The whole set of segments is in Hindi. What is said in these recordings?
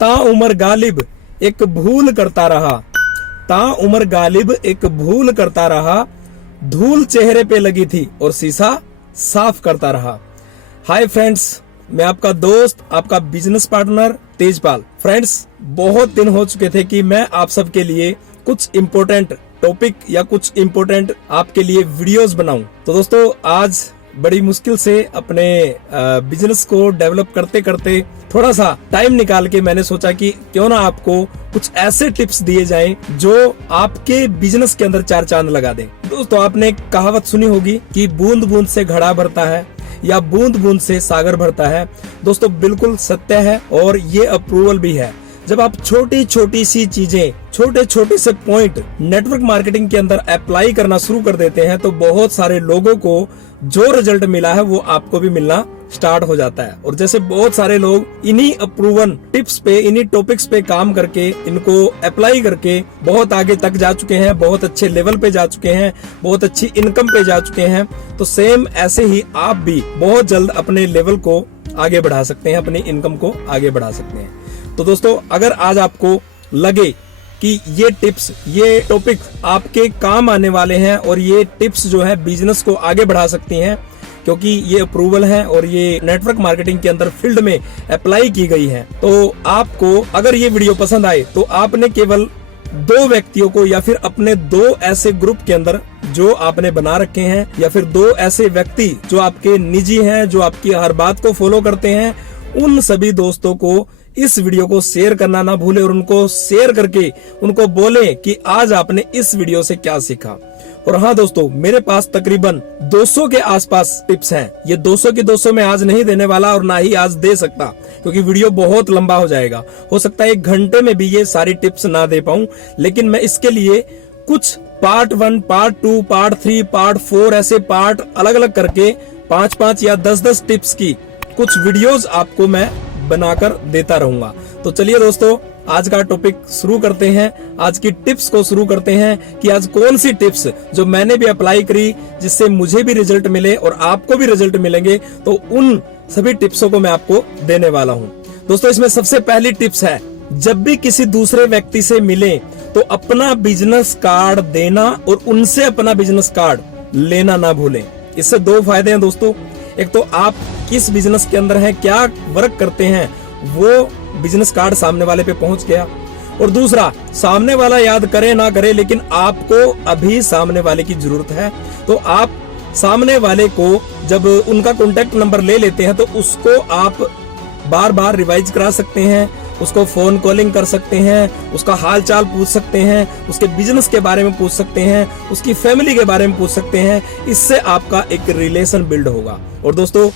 ताउमर गालिब एक भूल करता रहा, ताउमर गालिब एक भूल करता रहा, धूल चेहरे पे लगी थी और शीशा साफ करता रहा। हाय फ्रेंड्स, मैं आपका दोस्त, आपका बिजनेस पार्टनर तेजपाल। फ्रेंड्स, बहुत दिन हो चुके थे कि मैं आप सबके लिए कुछ इम्पोर्टेंट टॉपिक या कुछ इम्पोर्टेंट आपके लिए वीडियोस बनाऊं। तो दोस्तों, आज बड़ी मुश्किल से अपने बिजनेस को डेवलप करते करते थोड़ा सा टाइम निकाल के मैंने सोचा कि क्यों ना आपको कुछ ऐसे टिप्स दिए जाएं जो आपके बिजनेस के अंदर चार चांद लगा दें। दोस्तों, आपने एक कहावत सुनी होगी कि बूंद बूंद से घड़ा भरता है या बूंद बूंद से सागर भरता है। दोस्तों, बिल्कुल सत्य है और ये अप्रूवल भी है। जब आप छोटी छोटी सी चीजें, छोटे छोटे से पॉइंट नेटवर्क मार्केटिंग के अंदर अप्लाई करना शुरू कर देते हैं तो बहुत सारे लोगों को जो रिजल्ट मिला है वो आपको भी मिलना स्टार्ट हो जाता है। और जैसे बहुत सारे लोग इन्हीं अप्रूवन टिप्स पे, इन्हीं टॉपिक्स पे काम करके, इनको अप्लाई करके बहुत आगे तक जा चुके हैं, बहुत अच्छे लेवल पे जा चुके हैं, बहुत अच्छी इनकम पे जा चुके हैं। तो सेम ऐसे ही आप भी बहुत जल्द अपने लेवल को आगे बढ़ा सकते हैं, अपनी इनकम को आगे बढ़ा सकते हैं। तो दोस्तों, अगर आज आपको लगे कि ये टिप्स, ये टॉपिक आपके काम आने वाले हैं और ये टिप्स जो है बिजनेस को आगे बढ़ा सकती हैं, क्योंकि ये अप्रूवल है और ये नेटवर्क मार्केटिंग के अंदर फील्ड में अप्लाई की गई है, तो आपको अगर ये वीडियो पसंद आए तो आपने केवल 2 व्यक्तियों को या फिर अपने 2 ऐसे ग्रुप के अंदर जो आपने बना रखे हैं या फिर 2 ऐसे व्यक्ति जो आपके निजी हैं, जो आपकी हर बात को फॉलो करते हैं, उन सभी दोस्तों को इस वीडियो को शेयर करना ना भूले और उनको शेयर करके उनको बोले कि आज आपने इस वीडियो से क्या सीखा। और हाँ दोस्तों, मेरे पास तकरीबन 200 के आसपास टिप्स हैं। ये 200 की 200 मैं आज नहीं देने वाला और ना ही आज दे सकता, क्योंकि वीडियो बहुत लंबा हो जाएगा। हो सकता है 1 घंटे में भी ये सारी टिप्स ना दे पाऊं, लेकिन मैं इसके लिए कुछ पार्ट 1, पार्ट 2, पार्ट 3, पार्ट 4 ऐसे पार्ट अलग अलग करके 5-5 या 10-10 टिप्स की कुछ वीडियोस आपको मैं बनाकर देता रहूंगा। तो चलिए दोस्तों, आज का टॉपिक शुरू करते हैं, आज की टिप्स को शुरू करते हैं कि आज कौन सी टिप्स जो मैंने भी अप्लाई करी, जिससे मुझे भी रिजल्ट मिले और आपको भी रिजल्ट मिलेंगे, तो उन सभी टिप्सों को मैं आपको देने वाला हूं। दोस्तों, इसमें सबसे पहली टिप्स है, जब भी किसी दूसरे व्यक्ति से मिले तो अपना बिजनेस कार्ड देना और उनसे अपना बिजनेस कार्ड लेना ना भूलें। इससे 2 फायदे हैं दोस्तों। एक तो आप किस बिजनेस के अंदर हैं, क्या वर्क करते हैं, वो बिजनेस कार्ड सामने वाले पे पहुंच गया। और दूसरा, सामने वाला याद करे ना करे, लेकिन आपको अभी सामने वाले की जरूरत है, तो आप सामने वाले को जब उनका कॉन्टेक्ट नंबर ले लेते हैं तो उसको आप बार बार रिवाइज करा सकते हैं, उसको फोन कॉलिंग कर सकते हैं, उसका हाल चाल पूछ सकते हैं, उसके बिजनेस के बारे में पूछ सकते हैं, उसकी फैमिली के बारे में पूछ सकते हैं। इससे आपका एक रिलेशन बिल्ड होगा। और दोस्तों,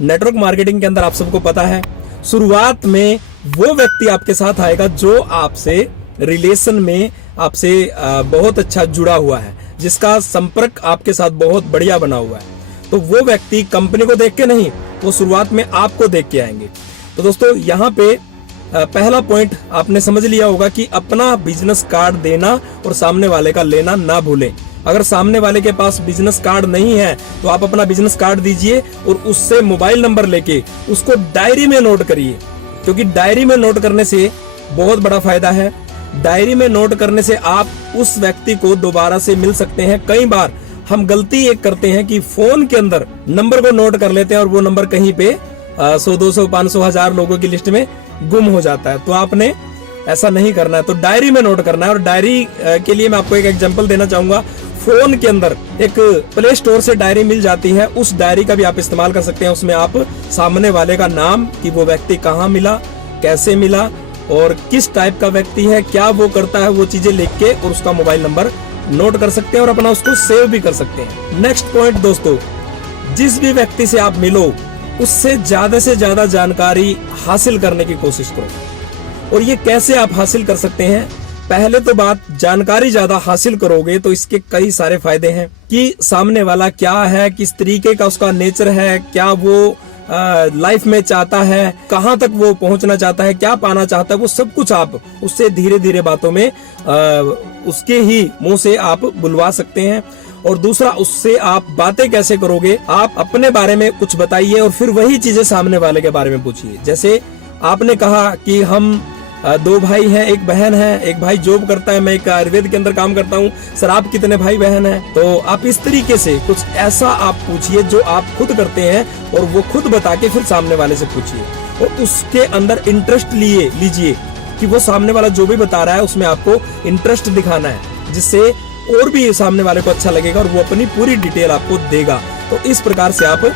नेटवर्क मार्केटिंग के अंदर आप सबको पता है, शुरुआत में वो व्यक्ति आपके साथ आएगा जो आपसे रिलेशन में आपसे बहुत अच्छा जुड़ा हुआ है, जिसका संपर्क आपके साथ बहुत बढ़िया बना हुआ है। तो वो व्यक्ति कंपनी को देख के नहीं, वो शुरुआत में आपको देख के आएंगे। तो दोस्तों, यहाँ पे पहला पॉइंट आपने समझ लिया होगा कि अपना बिजनेस कार्ड देना और सामने वाले का लेना ना भूलें। अगर सामने वाले के पास बिजनेस कार्ड नहीं है तो आप अपना बिजनेस कार्ड दीजिए और उससे मोबाइल नंबर लेके उसको डायरी में नोट करिए, क्योंकि डायरी में नोट करने से बहुत बड़ा फायदा है। डायरी में नोट करने से आप उस व्यक्ति को दोबारा से मिल सकते हैं। कई बार हम गलती एक करते हैं कि फोन के अंदर नंबर को नोट कर लेते हैं और वो नंबर कहीं पे 100, 200, 500, 1000 लोगों की लिस्ट में गुम हो जाता है। तो आपने ऐसा नहीं करना है, तो डायरी में नोट करना है। और डायरी के लिए मैं आपको एक एग्जांपल देना चाहूंगा। फोन के अंदर एक प्ले स्टोर से डायरी मिल जाती है, उस डायरी का भी आप इस्तेमाल कर सकते हैं। उसमें आप सामने वाले का नाम, कि वो व्यक्ति कहाँ मिला, कैसे मिला और किस टाइप का व्यक्ति है, क्या वो करता है, वो चीजें लिख के और उसका मोबाइल नंबर नोट कर सकते हैं और अपना उसको सेव भी कर सकते हैं। नेक्स्ट पॉइंट दोस्तों, जिस भी व्यक्ति से आप मिलो उससे ज्यादा जानकारी हासिल करने की कोशिश करो। और ये कैसे आप हासिल कर सकते हैं? पहले तो बात, जानकारी ज्यादा हासिल करोगे तो इसके कई सारे फायदे हैं कि सामने वाला क्या है, किस तरीके का उसका नेचर है, क्या वो लाइफ में चाहता है, कहाँ तक वो पहुंचना चाहता है, क्या पाना चाहता है, वो सब कुछ आप उससे धीरे धीरे बातों में उसके ही मुंह से आप बुलवा सकते हैं। और दूसरा, उससे आप बातें कैसे करोगे, आप अपने बारे में कुछ बताइए और फिर वही चीजें सामने वाले के बारे में पूछिए। जैसे आपने कहा कि हम 2 भाई हैं, 1 बहन है, एक भाई जॉब करता है, मैं एक आयुर्वेद के अंदर काम करता हूँ, सर आप कितने भाई बहन हैं? तो आप इस तरीके से कुछ ऐसा आप पूछिए जो आप खुद करते हैं और वो खुद बता के फिर सामने वाले से पूछिए और उसके अंदर इंटरेस्ट लीजिए कि वो सामने वाला जो भी बता रहा है उसमें आपको इंटरेस्ट दिखाना है, जिससे और भी सामने वाले को अच्छा लगेगा और वो अपनी पूरी डिटेल आपको देगा। तो इस प्रकार से आप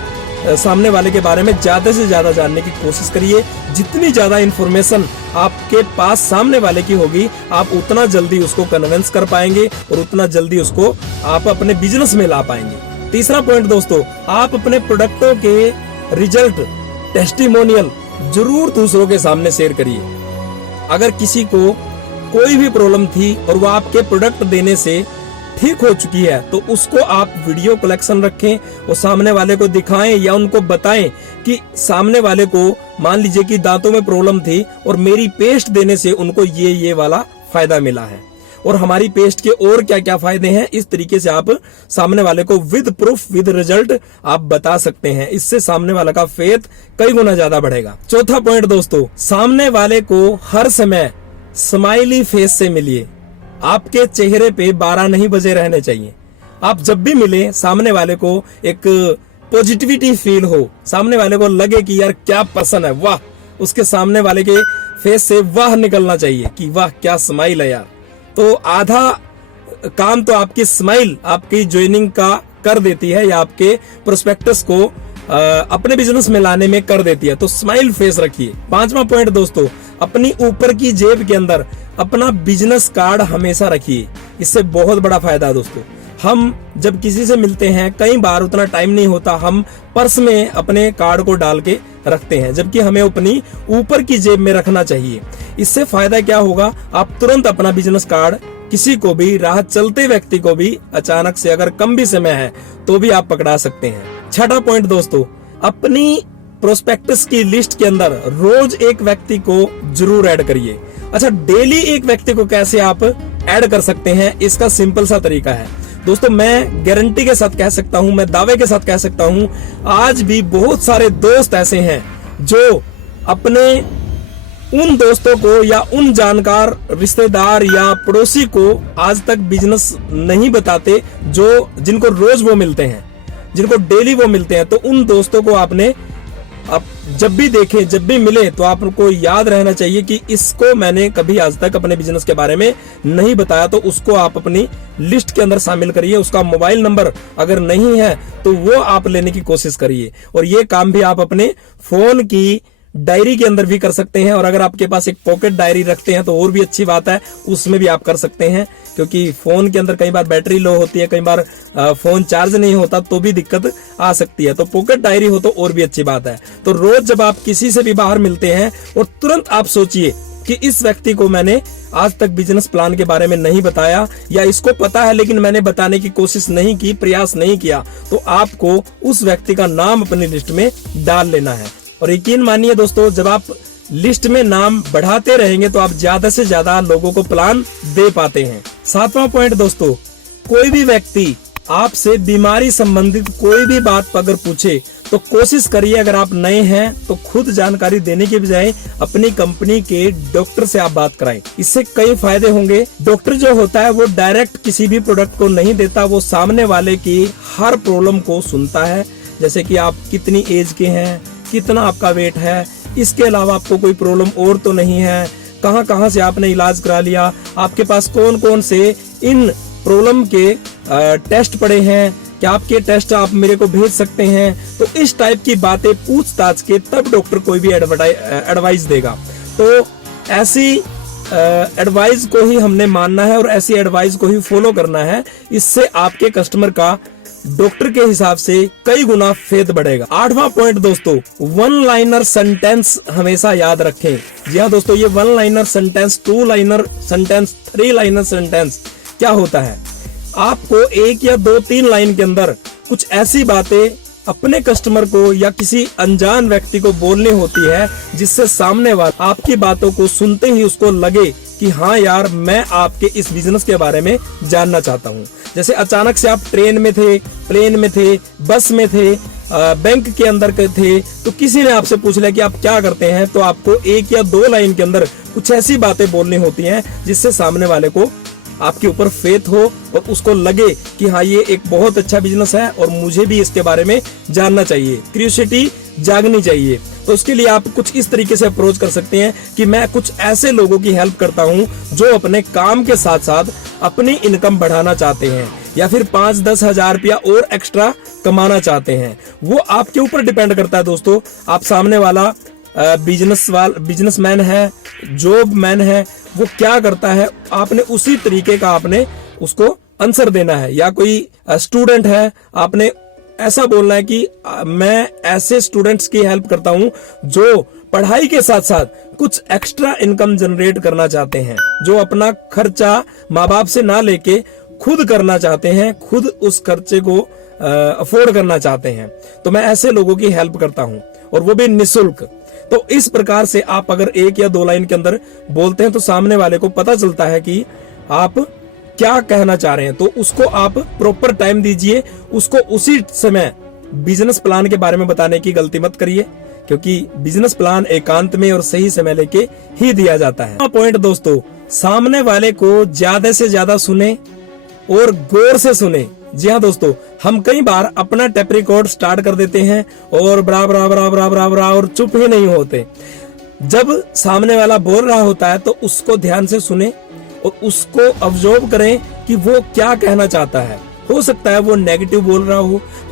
सामने वाले के बारे में ज्यादा से ज्यादा जानने की कोशिश करिए। जितनी ज्यादा इंफॉर्मेशन आपके पास सामने वाले की होगी, आप उतना जल्दी उसको कन्विंस कर पाएंगे और उतना जल्दी उसको आप अपने बिजनेस में ला पाएंगे। तीसरा पॉइंट दोस्तों, आप अपने प्रोडक्टों के रिजल्ट, टेस्टिमोनियल जरूर दूसरों के सामने शेयर करिए। अगर किसी को कोई भी प्रॉब्लम थी और वो आपके प्रोडक्ट देने से ठीक हो चुकी है तो उसको आप वीडियो कलेक्शन रखें और सामने वाले को दिखाएं या उनको बताएं कि सामने वाले को मान लीजिए कि दांतों में प्रॉब्लम थी और मेरी पेस्ट देने से उनको ये वाला फायदा मिला है और हमारी पेस्ट के और क्या क्या फायदे हैं। इस तरीके से आप सामने वाले को विद प्रूफ, विद रिजल्ट आप बता सकते हैं। इससे सामने वाला का फेथ कई गुना ज्यादा बढ़ेगा। चौथा पॉइंट दोस्तों, सामने वाले को हर समय स्माइली फेस से मिलिए। आपके चेहरे पे 12 नहीं बजे रहने चाहिए। आप जब भी मिले सामने वाले को एक पॉजिटिविटी फील हो, सामने वाले को लगे कि यार क्या पर्सन है, वाह, उसके सामने वाले के फेस से वाह निकलना चाहिए कि वाह क्या स्माइल है यार। तो आधा काम तो आपकी स्माइल आपकी ज्वाइनिंग का कर देती है या आपके प्रोस्पेक्टस को अपने बिजनेस में लाने में कर देती है। तो स्माइल फेस रखिए। 5वां पॉइंट दोस्तों, अपनी ऊपर की जेब के अंदर अपना बिजनेस कार्ड हमेशा रखिए। इससे बहुत बड़ा फायदा है दोस्तों। हम जब किसी से मिलते हैं कई बार उतना टाइम नहीं होता, हम पर्स में अपने कार्ड को डाल के रखते हैं, जबकि हमें अपनी ऊपर की जेब में रखना चाहिए। इससे फायदा क्या होगा, आप तुरंत अपना बिजनेस कार्ड किसी को भी, राह चलते व्यक्ति को भी अचानक से अगर कम भी समय है तो भी आप पकड़ा सकते हैं। 6वां पॉइंट दोस्तों, अपनी प्रोस्पेक्टस की लिस्ट के अंदर रोज एक व्यक्ति को जरूर ऐड करिए। अच्छा, डेली एक व्यक्ति को कैसे आप ऐड कर सकते हैं, इसका सिंपल सा तरीका है दोस्तों। मैं गारंटी के साथ कह सकता हूं, मैं दावे के साथ कह सकता हूं, आज भी बहुत सारे दोस्त ऐसे हैं जो अपने उन दोस्तों को या उन जानकार रिश्तेदार या पड़ोसी को आज तक बिजनेस नहीं बताते, जो जिनको रोज वो मिलते हैं, जिनको डेली वो मिलते हैं। तो उन दोस्तों को आपने आप जब भी देखें, जब भी मिले, तो आपको याद रहना चाहिए कि इसको मैंने कभी आज तक अपने बिजनेस के बारे में नहीं बताया। तो उसको आप अपनी लिस्ट के अंदर शामिल करिए। उसका मोबाइल नंबर अगर नहीं है तो वो आप लेने की कोशिश करिए। और ये काम भी आप अपने फोन की डायरी के अंदर भी कर सकते हैं। और अगर आपके पास एक पॉकेट डायरी रखते हैं तो और भी अच्छी बात है, उसमें भी आप कर सकते हैं, क्योंकि फोन के अंदर कई बार बैटरी लो होती है, कई बार फोन चार्ज नहीं होता तो भी दिक्कत आ सकती है। तो पॉकेट डायरी हो तो और भी अच्छी बात है। तो रोज जब आप किसी से भी बाहर मिलते हैं और तुरंत आप सोचिए कि इस व्यक्ति को मैंने आज तक बिजनेस प्लान के बारे में नहीं बताया, या इसको पता है लेकिन मैंने बताने की कोशिश नहीं की, प्रयास नहीं किया, तो आपको उस व्यक्ति का नाम अपनी लिस्ट में डाल लेना है। और यकीन मानिए दोस्तों, जब आप लिस्ट में नाम बढ़ाते रहेंगे तो आप ज्यादा से ज्यादा लोगों को प्लान दे पाते हैं। 7वां पॉइंट दोस्तों, कोई भी व्यक्ति आपसे बीमारी संबंधित कोई भी बात अगर पूछे तो कोशिश करिए, अगर आप नए हैं तो खुद जानकारी देने के बजाय अपनी कंपनी के डॉक्टर से आप बात कराएं। इससे कई फायदे होंगे। डॉक्टर जो होता है वो डायरेक्ट किसी भी प्रोडक्ट को नहीं देता, वो सामने वाले की हर प्रॉब्लम को सुनता है, जैसे कि आप कितनी एज के हैं, कितना आपका वेट है, इसके अलावा आपको कोई प्रॉब्लम और तो नहीं है, कहां कहां से आपने इलाज करा लिया, आपके पास कौन कौन से इन प्रॉब्लम के टेस्ट पड़े हैं, क्या आपके टेस्ट आप मेरे को भेज सकते हैं। तो इस टाइप की बातें पूछताछ के तब डॉक्टर कोई भी एडवाइस देगा। तो ऐसी एडवाइस को ही हमने मानना है और ऐसी एडवाइस को ही फॉलो करना है। इससे आपके कस्टमर का डॉक्टर के हिसाब से कई गुना फेथ बढ़ेगा। 8वां पॉइंट दोस्तों, वन लाइनर सेंटेंस हमेशा याद रखें। जी हाँ दोस्तों, ये one liner sentence, 2 liner sentence, 3 liner sentence क्या होता है, आपको 1 या 2-3 लाइन के अंदर कुछ ऐसी बातें अपने कस्टमर को या किसी अनजान व्यक्ति को बोलनी होती है जिससे सामने वाला आपकी बातों को सुनते ही उसको लगे कि हाँ यार, मैं आपके इस बिजनेस के बारे में जानना चाहता हूँ। जैसे अचानक से आप ट्रेन में थे, प्लेन में थे, बस में थे, बैंक के अंदर के थे, तो किसी ने आपसे पूछ लिया कि आप क्या करते हैं, तो आपको 1 या 2 लाइन के अंदर कुछ ऐसी बातें बोलनी होती हैं जिससे सामने वाले को आपके ऊपर फेथ हो और उसको लगे कि हाँ ये एक बहुत अच्छा बिजनेस है और मुझे भी इसके बारे में जानना चाहिए, क्यूरियोसिटी जागनी चाहिए। तो उसके लिए आप कुछ इस तरीके से अप्रोच कर सकते हैं कि मैं कुछ ऐसे लोगों की हेल्प करता हूं जो अपने काम के साथ साथ अपनी इनकम बढ़ाना चाहते हैं या फिर 5-10 हजार रुपया और एक्स्ट्रा कमाना चाहते हैं। वो आपके ऊपर डिपेंड करता है दोस्तों। आप सामने वाला बिजनेसमैन है, जॉब मैन है, वो क्या करता है, आपने उसी तरीके का आपने उसको आंसर देना है। या कोई स्टूडेंट है, आपने ऐसा बोलना है कि मैं ऐसे स्टूडेंट्स की हेल्प करता हूं जो पढ़ाई के साथ साथ कुछ एक्स्ट्रा इनकम जनरेट करना चाहते हैं, जो अपना खर्चा माँ बाप से ना लेके खुद करना चाहते हैं, खुद उस खर्चे को अफोर्ड करना चाहते हैं। तो मैं ऐसे लोगों की हेल्प करता हूं और वो भी निःशुल्क। तो इस प्रकार से आप अगर 1 या 2 लाइन के अंदर बोलते हैं तो सामने वाले को पता चलता है कि आप क्या कहना चाह रहे हैं। तो उसको आप प्रॉपर टाइम दीजिए, उसको उसी समय बिजनेस प्लान के बारे में बताने की गलती मत करिए, क्योंकि बिजनेस प्लान एकांत में और सही समय लेके ही दिया जाता है। पॉइंट दोस्तों, सामने वाले को ज्यादा से ज्यादा सुने और गौर से सुने। जी हाँ दोस्तों, हम कई बार अपना टेप रिकॉर्ड स्टार्ट कर देते हैं और बराबर और चुप ही नहीं होते। जब सामने वाला बोल रहा होता है तो उसको ध्यान से सुने और उसको ऑब्जर्व करें कि वो क्या कहना चाहता है। हो सकता है वो नेगेटिव बोल रहा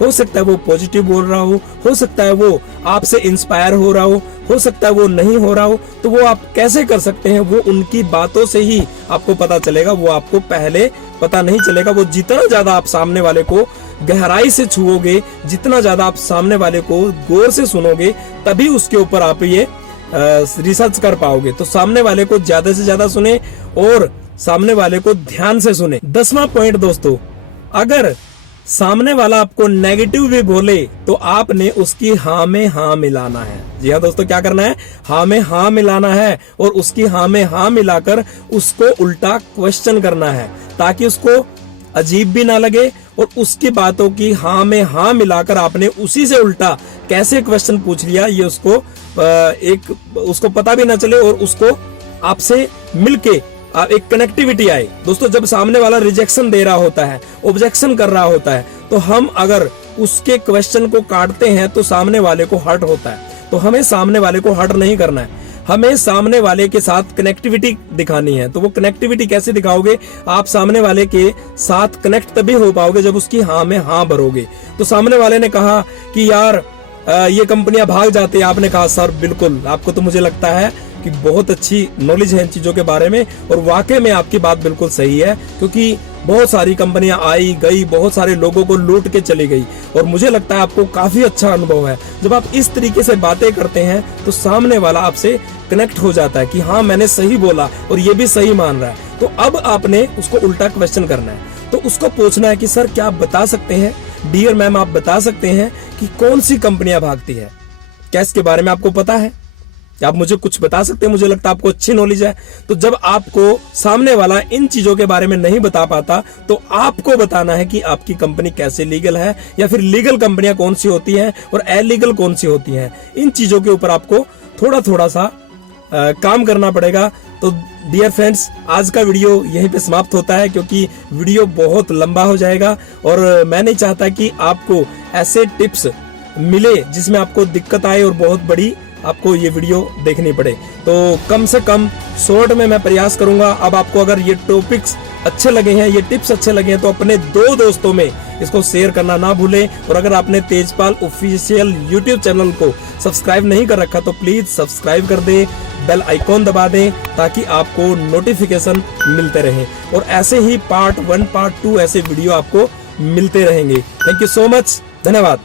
हो सकता है वो पॉजिटिव बोल रहा हो सकता है वो आपसे इंस्पायर हो रहा हो सकता है वो नहीं हो रहा हो। तो वो आप कैसे कर सकते हैं, वो उनकी बातों से ही आपको पता चलेगा, वो आपको पहले पता नहीं चलेगा। वो जितना ज्यादा आप सामने वाले को गहराई से छुओगे, जितना ज्यादा आप सामने वाले को गौर से सुनोगे, तभी उसके ऊपर आप ये रिसर्च कर पाओगे। तो सामने वाले को ज्यादा से ज्यादा सुने और सामने वाले को ध्यान से सुने। 10वां पॉइंट दोस्तों, अगर सामने वाला आपको नेगेटिव भी बोले तो आपने उसकी हाँ में हाँ मिलाना है। जी हाँ दोस्तों, क्या करना है, हाँ में हाँ मिलाना है और उसकी हाँ में हाँ मिलाकर उसको उल्टा क्वेश्चन करना है, ताकि उसको अजीब भी ना लगे और उसकी बातों की हाँ में हाँ मिलाकर आपने उसी से उल्टा कैसे क्वेश्चन पूछ लिया ये उसको पता भी ना चले और उसको आपसे मिलके एक कनेक्टिविटी आए। दोस्तों, जब सामने वाला रिजेक्शन दे रहा होता है, ऑब्जेक्शन कर रहा होता है, तो हम अगर उसके क्वेश्चन को काटते हैं तो सामने वाले को हर्ट होता है। तो हमें सामने वाले को हर्ट नहीं करना है, हमें सामने वाले के साथ कनेक्टिविटी दिखानी है। तो वो कनेक्टिविटी कैसे दिखाओगे, आप सामने वाले के साथ कनेक्ट तभी हो पाओगे जब उसकी हाँ में हाँ भरोगे। तो सामने वाले ने कहा कि यार ये कंपनियां भाग जाती है, आपने कहा सर बिल्कुल, आपको तो मुझे लगता है कि बहुत अच्छी नॉलेज है इन चीजों के बारे में, और वाकई में आपकी बात बिल्कुल सही है, क्योंकि बहुत सारी कंपनियां आई गई, बहुत सारे लोगों को लूट के चली गई, और मुझे लगता है आपको काफी अच्छा अनुभव है। जब आप इस तरीके से बातें करते हैं तो सामने वाला आपसे कनेक्ट हो जाता है कि हाँ मैंने सही बोला और ये भी सही मान रहा है। तो अब आपने उसको उल्टा क्वेश्चन करना है। तो उसको पूछना है कि सर क्या आप बता सकते हैं, डियर मैम आप बता सकते हैं कि कौन सी कंपनियां भागती है, क्या इसके बारे में आपको पता है, आप मुझे कुछ बता सकते हैं, मुझे लगता है आपको अच्छी नॉलेज है। तो जब आपको सामने वाला इन चीजों के बारे में नहीं बता पाता तो आपको बताना है कि आपकी कंपनी कैसे लीगल है, या फिर लीगल कंपनियां कौन सी होती हैं और इलीगल कौन सी होती हैं। इन चीजों के ऊपर आपको थोड़ा थोड़ा सा काम करना पड़ेगा। तो डियर फ्रेंड्स, आज का वीडियो यहीं पे समाप्त होता है, क्योंकि वीडियो बहुत लंबा हो जाएगा और मैं नहीं चाहता कि आपको ऐसे टिप्स मिले जिसमें आपको दिक्कत आए और बहुत बड़ी आपको ये वीडियो देखनी पड़े। तो कम से कम शॉर्ट में मैं प्रयास करूंगा। अब आपको अगर ये टॉपिक्स अच्छे लगे हैं, ये टिप्स अच्छे लगे हैं, तो अपने 2 दोस्तों में इसको शेयर करना ना भूलें। और अगर आपने तेजपाल ऑफिशियल यूट्यूब चैनल को सब्सक्राइब नहीं कर रखा तो प्लीज सब्सक्राइब कर दें, बेल आइकॉन दबा दें, ताकि आपको नोटिफिकेशन मिलते रहे और ऐसे ही पार्ट 1 पार्ट 2 ऐसे वीडियो आपको मिलते रहेंगे। थैंक यू सो मच, धन्यवाद।